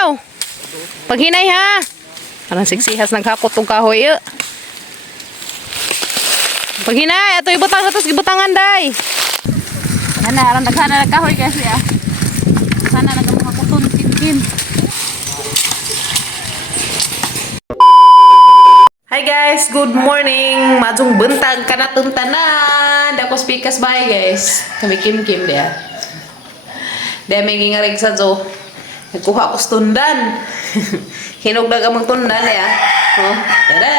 daw. Paghinay ha. Parang siksihas naghakot tong kahoy. Paghinay, ato ibutang atos gibutangan day. Ana, aran daghana na kahoy kasi ah. Sana nagamuhakuton kinkin. Hi guys, good morning. Majong bentag kanatong tanan. Dako speakers bye guys. Kami kim-kim dia. Dia may ngingarig sa jo. Nagkuha ko tundan. Hinugdag amang tundan ya. Oh, tada.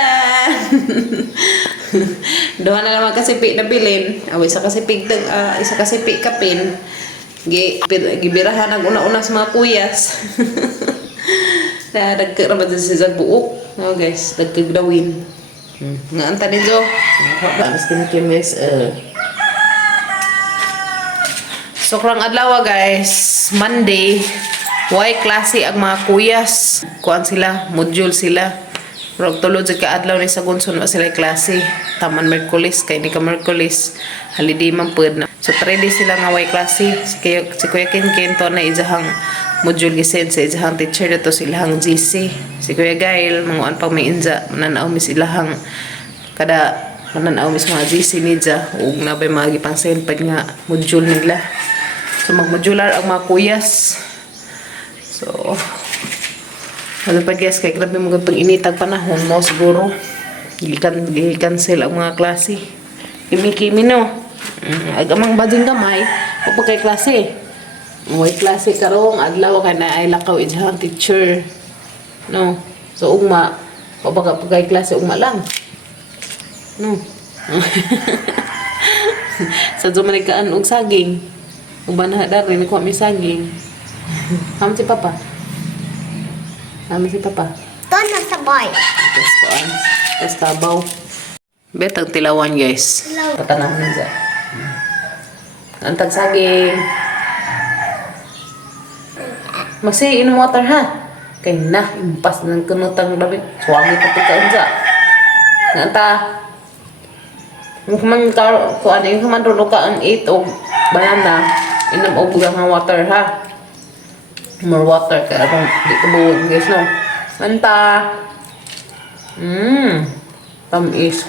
Doha na naman kasipi na bilin. Aw isa kasipig isa kasipi kapin. Gibirahan ang una-una sa mga kuyas. Na nagkaraman din sa buok. Oh guys, nagkagdawin. Nga anta din jo. Alas kim guys. So karang adlaw guys, Monday. Why klase ang mga kuyas? Kuan sila, module sila. Pero tulod sa kaadlaw ni sa gunson wa sila klase. Taman Merkulis kay ni ka Merkulis. Holiday man pud na. So 3 days sila nga why klase. Si Kuya Kinkin to na ijahang module gisen sa ijahang teacher dito silahang GC. Si Kuya Gail manguan pag may inja mananaw mi silahang kada mananaw mis mga GC nidja ug nabay mga gipang pag nga module nila. So magmodular ang mga kuyas. So ano pa guys, kay grabe mga pag-initag panahon mo siguro gi-cancel ang mga klase. Kimi-kimi no. Agamang bading gamay pag kay klase. May klase karong adlaw kay na ay lakaw ijahang teacher. No. So ugma pag kay klase ugma lang. No. Sa duman kaan og saging. Uban na darin ko mi saging. Ham si Papa. Ham si Papa. Doon na sa boy. Tapos koan. Tapos tabaw. Betang tilawan guys. Patanaw na dyan. Antag saging. Magsi inom water ha. Kay na. Impas ng kunutang labit. Suwagi pati ka unja. Nganta. Yung kuman kuan yung kuman rulo ka ang 8 o banana. Inom og nga water ha. More water kaya akong di ko buwan guys no. Manta. Tamis.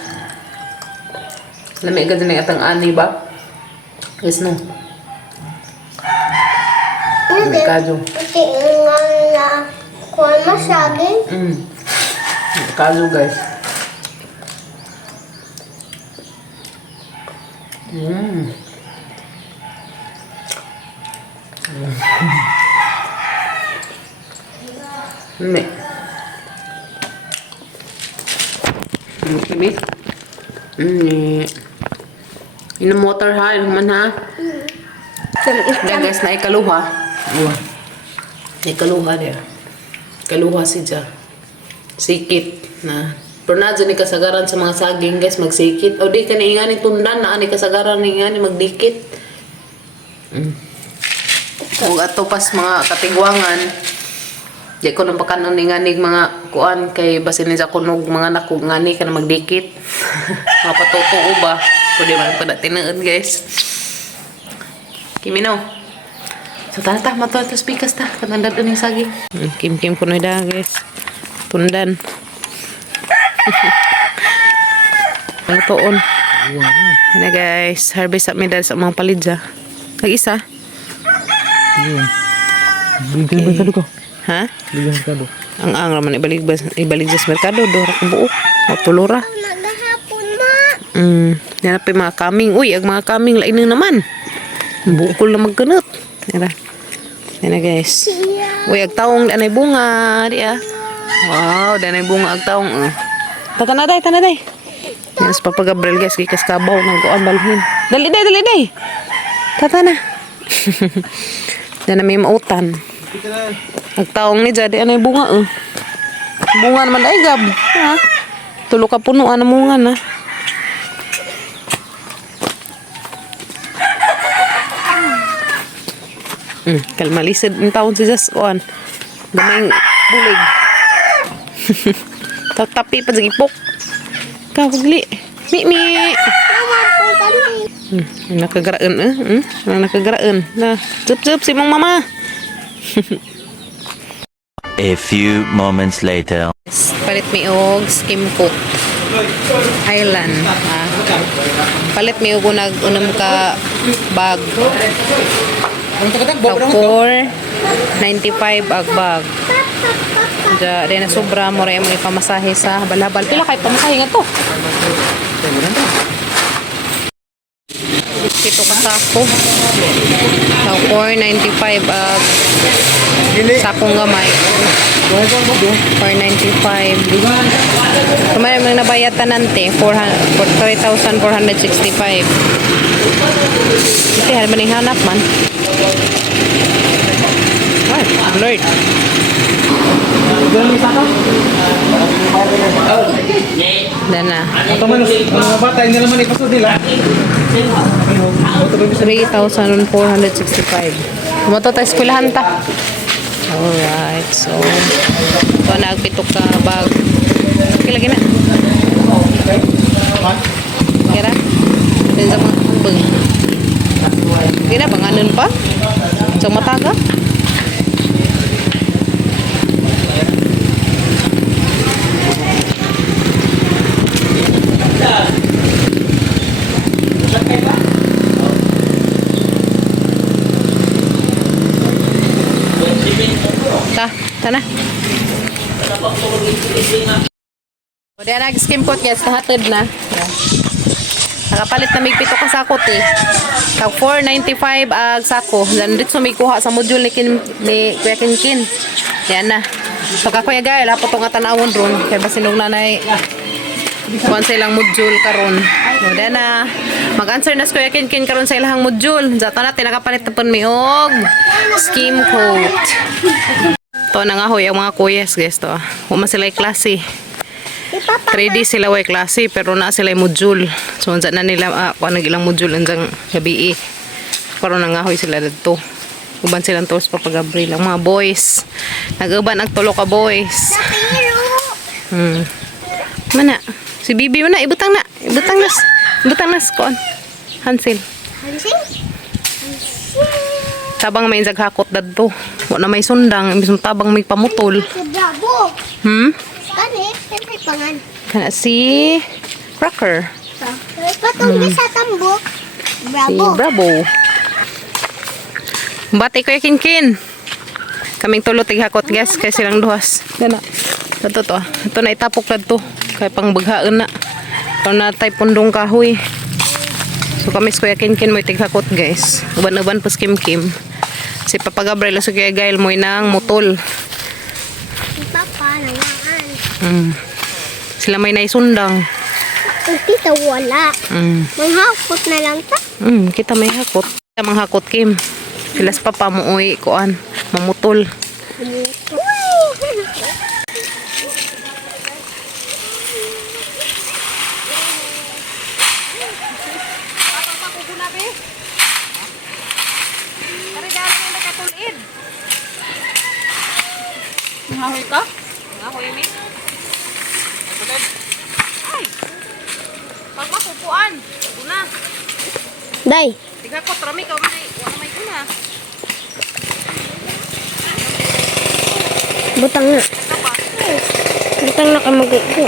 Lamig ka din atang ani ba? Guys no. Lamig ka dyan. Pati nga na kuha masaging. Kaso guys. Nih. Ini. Inom water ha, inuman ha. Yan guys, na ikaluha. Ikaluha dia. Ikaluha si Ja. Sikit na. Pero na dyan ni kasagaran sa mga saging guys, magsikit. O di ka na ingani tundan na ani kasagaran na ingani magdikit. Kung ato pas mga katigwangan, di ko nang pakanon ni nganig mga kuan kay basin ni sa kunog mga nako ngani ka na magdikit. Mga patutuo ba? Pwede man pa tinaan guys. Kiminaw. So tata mato ato speakers ta kanandad ning saging. Kim ko na guys. Tundan. Ang tuon. Na guys, harvest up mi dal sa mga palidja. Kag isa. Bigyan merkado ko. Ha? Bigyan merkado. Ang raman ibalik sa merkado do ra ko buok. O tulura. Nagahapon ma. Yan pa mga kaming. Uy, ang mga kaming lain naman. Bukol na magkanot. Yan na guys. Uy, ang taong anay bunga. Di ah. Wow, danay bunga ang taong. Tanaday. Yan sa Papa Gabriel guys. Kikas kabaw ng kuan balhin. Dali day. Tatana. Yan na may mautan. Ang taong ni jadi anay bunga. Bunga naman ay gab. Ha? Tulo ka punuan na bunga na. Kalmalisad ang taon si Jas kuan. Gamay bulig. Tapi pa sa ipok. Kawagli. Mi. Nakagaraan nakagaraan. Na, sup si mong mama. A few moments later. Palit mi og skim coat. Highland. Palit mi og unang ka bag. Tag 4.95 ag bag. Ja, di na sobra mo rin mo ipamasahe sa balabal. Pila kay pamasahe nga to? Pito ka sako. Tag 4.95 ag sakong gamay. 495. Kumaya mo nabayad tanante 3,465. Ito halman yung hanap man. Ay, Lord. Dan na. Ito man, mga bata, hindi naman ipasod nila. 3,465. Kumato tayo eskwelahan ta. Alright, so ito na agpitok ka bag. Okay lagi na. Kira? Din sa mga bag. Kira, banganan pa? So mataga? Tana. O diyan nag-skim coat guys, kahatid na. Nakapalit na may pito ka sakot eh. Tag 495 ag sako. Dan dito may kuha sa module ni Kuya Kinkin. Yan na. So kakuya guys, lapo tong tanawon ron. Kaya ba sinog nanay kuan sa ilang module karon. O diyan na. Mag-answer na si Kuya Kinkin karon sa ilang module. Zato natin nakapalit na pun mi og skim coat. To nangahoy ang mga kuyas guys to. Uma sila klase. 3D sila way klase pero na sila module. So unsa na nila kuan ilang module andang gabi. Pero nangahoy sila didto. Uban silang tours pa pag-abri lang mga boys. Nag-uban ang tulo ka boys. Mana? Si Bibi mana ibutang na. Ibutang nas. Ibutang nas kuan. Hansel. Tabang may zaghakot dadto. Wala may sundang, imbis tabang may pamutol. Bravo. Kani, siyempre pangan. Kana si Cracker. Patong sa tambok. Si Bravo. Bati ko yung Kinkin. Kaming tulo tighakot guys, kaya silang duhas. Gana. Ito to. Ito na itapok na to. Kaya pang baghaan na. Ito na tayo pundong kahoy. So kami sa Kuya Kinkin mo tighakot guys. Uban-uban po skim-kim. Si Papa Gabriel sa Kuya Gail mo nang mutol. Papa, nangaan. Sila may naisundang. Tita, wala. Manghakot na lang ta. Kita may hakot. Kita manghakot Kim. Sila sa Papa mo uwi kuan. Mamutol. Ngahoy ka? Ngahoy mi? Ay! Pag makukuan, ito na. Day. Tiga ko, trami ka, wala may kuna. Butang na. Butang na ka mag-iko.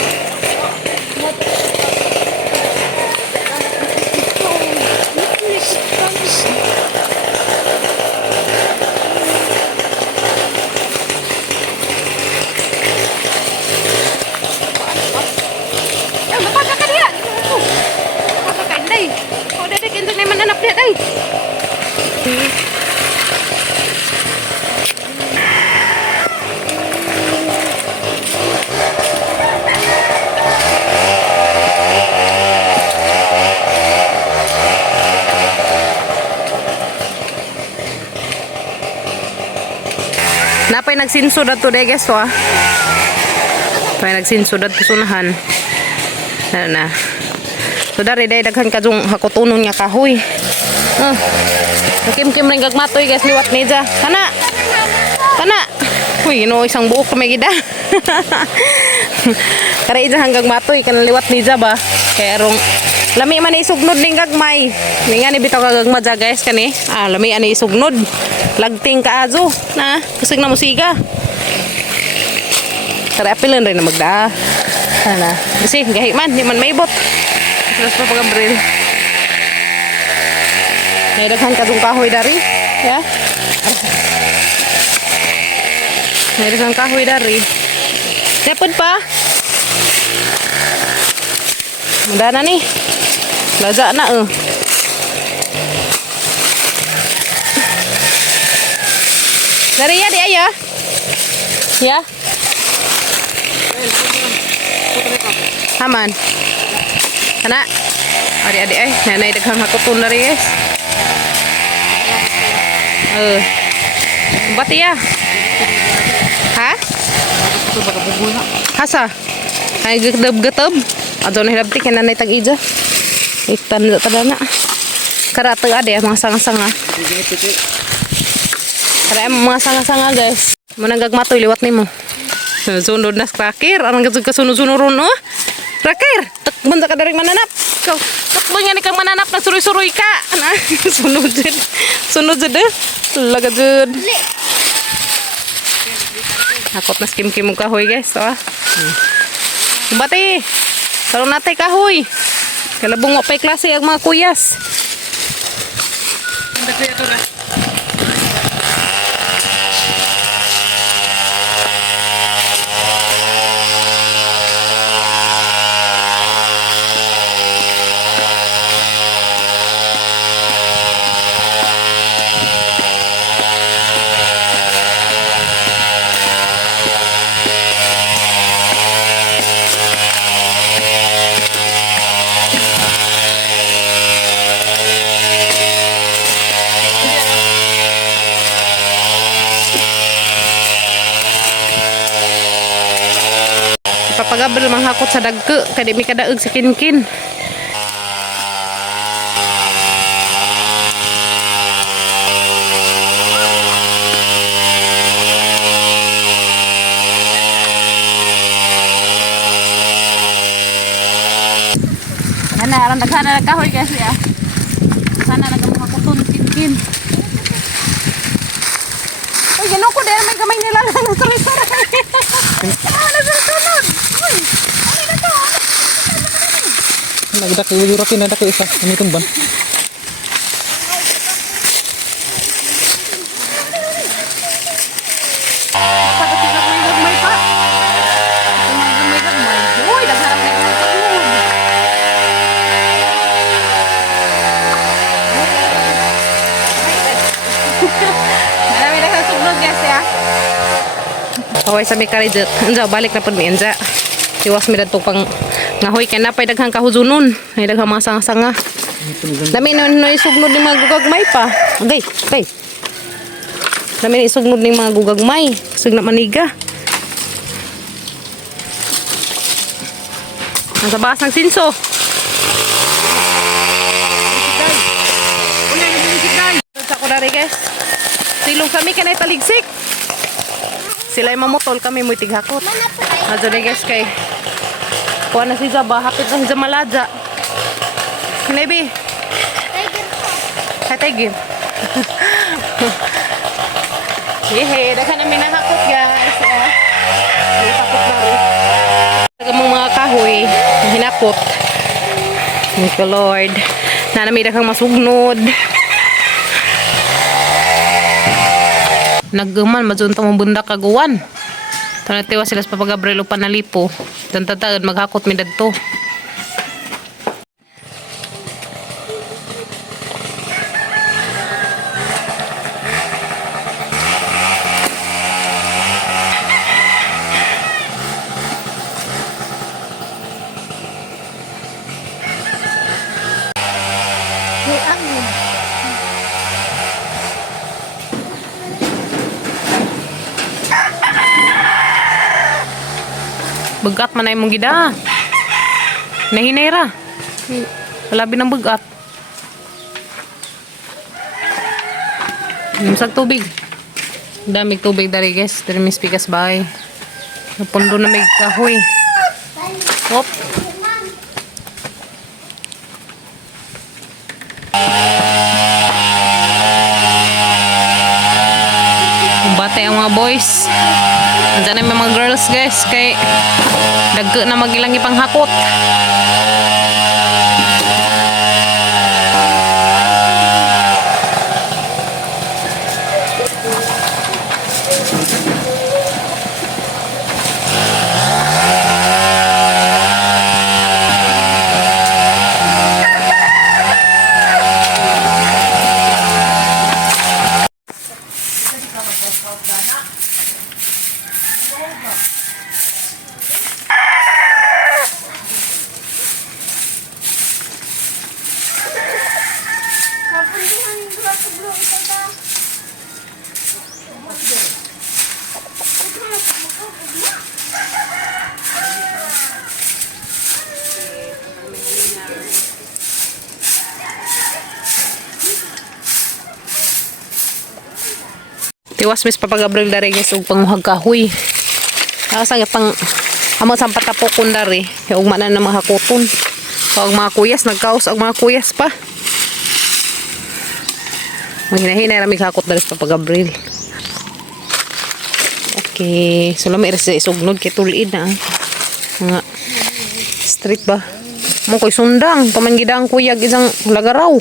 Napay nagsinsod ato day guys to ah. Napay nagsinsod ato sunahan. Ano na. So dari day daghan kadung hakotunon nga kahoy. Kim-kim ring gagmatoy guys liwat ni dya. Kana. Kana. Uy, no isang buok may gida. Kara ija hanggang matoy kan liwat ni dya ba. Kaya rong lami man isugnod ning gagmay. Ninga ni bitaw kagagma dya guys kani. Lami ani isugnod. Lagting kaazo na kusig na musiga. Tara apilan rin na magda. Sana. Kasi gahi man, di man maibot. Terus pa pag-abril. Naidaghan ka itong kahoy dari. Ya. Naidaghan kahoy dari. Napod pa. Manda na ni. Laza na Dari ya, di ayah. Ya. Aman. Kana. Adik-adik nanay daghang hakutun dari guys. Bati ya. Ha? Hasa. Ay geteb-geteb. Ato na hilabti kay nanay tag-ija. Itan tadana. Karatag ade mga sanga-sanga. Kaya mga sanga-sanga guys. Mananggag matoy liwat nimo. Sunod na krakir. Anong kasunod-sunod ron oh. Krakir. Takban ka dari mananap. Kau takban nga ni kang mananap na suroy-suroy ka. Ana. Sunod jud. Sunod jud. Laga jud. Hakot na skim-kim mong kahoy guys. Oh. Bati. Karon natay kahoy. Kalabong mo pa'y klase ang mga kuyas. Ang dagay ito na. Papagabal manghakot sa dagke kay di mi kadaeg sa kinkin. Ana aran daghana na kahoy kasi ah. Sana nagamakutun kinkin. Uy, gano ko dahil may kamay nila lang ng tuloy-tuloy. Nagsunod. Uy, ano na to? Nagdak yurakin na daki isa. Ano itong ban? Gagmay pa. Gagmay. Uy, daghan na yung pagmud. Marami na kang suglod guys ya. Kaway sa mi karidot. Anja balik na pud mi anja. Iwas mi dadto pang ngahoy kay napay daghang kahuzunon. Ay daghang mga sanga-sanga. Dami na isugnod ni mga gugagmay pa. Agay, agay. Dami na isugnod ni mga gugagmay. Sig na maniga. Ang sabas ng sinso. Sa ko dari guys. Silong kami kanay taligsik. Sila ay mamutol kami mo tighakot. Ajo ni guys kay kuha na si Zaba, hapit na si Zamalaja. Kinebi. Hay tiger. Yehe, daghan namin nahakot guys. Takot na rin. Tagamang mga kahoy, hinakot. Thank you Lord. Na namin daghang masugnod. Nagguman, madunta mong bunda kaguan. Tanatiwa sila sa papagabrelo panalipo. Tantatagad maghakot mi dadto. Begat man ay mong gida. Nahinera. Labi ng begat. Masag tubig. Damig tubig dari guys. Dari mis pikas bahay. Napundo na may kahoy. Hop. Bate ang mga boys. Diyan ay may mga girls. bilis guys kay dagko na magilang ipanghakot. Tiwas mis papagabril dari guys ug panguhag kahoy. Asa nga pang amo sa patapokon dari, ug man na mga hakoton. So, ang mga kuyas nagkaos ang mga kuyas pa. Maghinahinay ra mi hakot dari sa papagabril. Okay, so lami ra sa isugnod kay tulid na. Nga street ba? Mo koy sundang pamangidang kuyag isang lagaraw.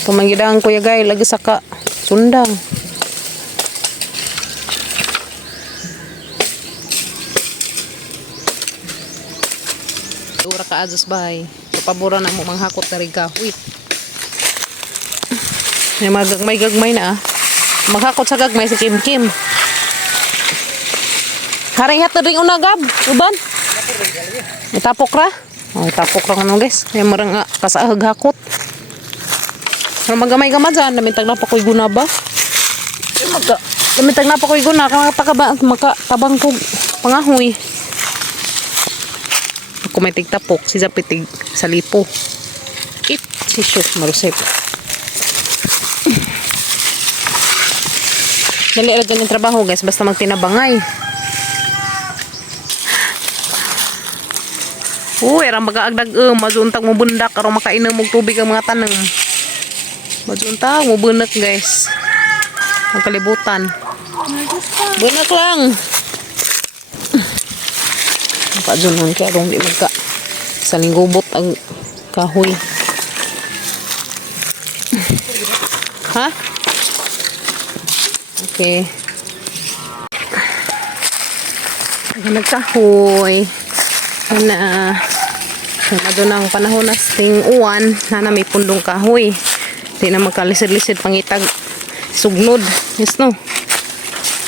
Pamangidang kuya gay lagi saka sundang. Ura ka azos bahay. Kapabura na mo manghakot na rin kahoy. May gagmay na ah. Maghakot sa gagmay si Kim Kim. Haring hat na rin unagab. Uban? Itapok ra? Oh, itapok ra nga guys. May marang kasahag hakot. Magamay ka man dyan, namintag na pa ko'y guna ba? Namintag na pa ko'y guna, makatabang kong pangahoy. Ako may tigtapok, si Zapitig sa lipo. Si Shuk, marusip. Dali lang dyan yung trabaho guys, basta magtinabangay. Uy, arang mag-aagdag mazuntag mo bundak, arang makainom mo tubig ang mga tanang. Majuntag mo bunak guys. Ang kalibutan. Bunak lang. Napajunon kaya rong di magka salinggubot ang kahoy. Ha? Okay. Nagkahoy. Na madunang panahon na sting uwan na may pundong kahoy. Di na magkalisid-lisid pangitag sugnod. Yes no.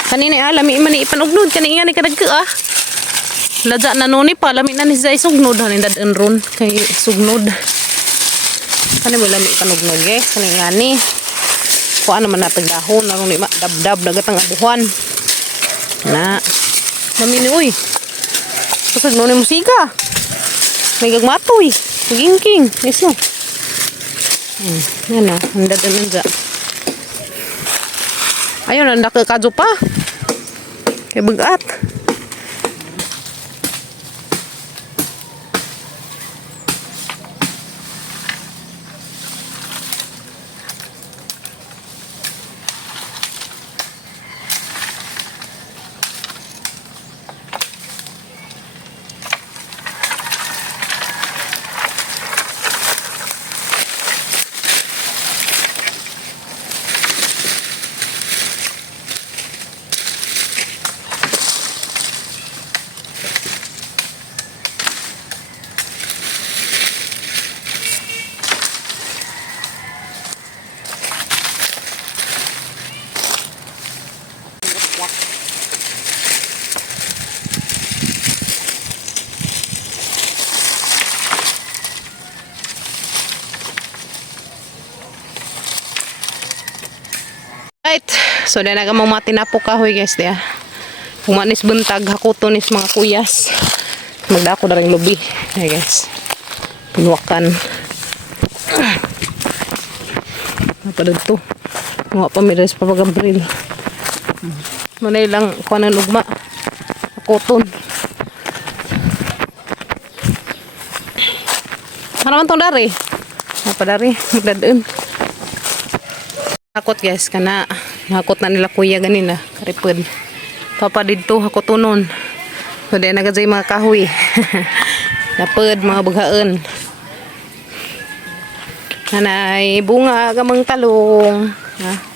Kanina lami man ni ipanugnod kanina ni kadagka ah. Ladya na noni pa lami na ni sa sugnod hanin dadan ron kay sugnod. Kani mo lami ipanugnod guys kanina ni. Kuan naman natag dahon aron ni dab-dab dagat ang abuhan. Na. Lami ni uy. Pasag no ni musika. May gagmatoy. Gingking. Yes no. Yan o, handa din dyan. Ayun, handa ka kadyo pa. Kaya bagat. Right. So dahil nagamang mga tinapok kahoy guys dia. Kung manis buntag hakuton is mga kuyas. Magdako na rin lubi. Hey guys. Pinuwakan. Napadad to. Mga pamiras papagabril. Manay lang kuha ng ugma. Hakuton. Hanaman tong dari. Napadari. Magdadaan. Takot guys kana Hakot na nila kuya ganina. Karipod. Papa dito hakotunon. So di nagadzay mga kahoy. Napod mga bughaon. Hanay bunga gamang talong. Ha?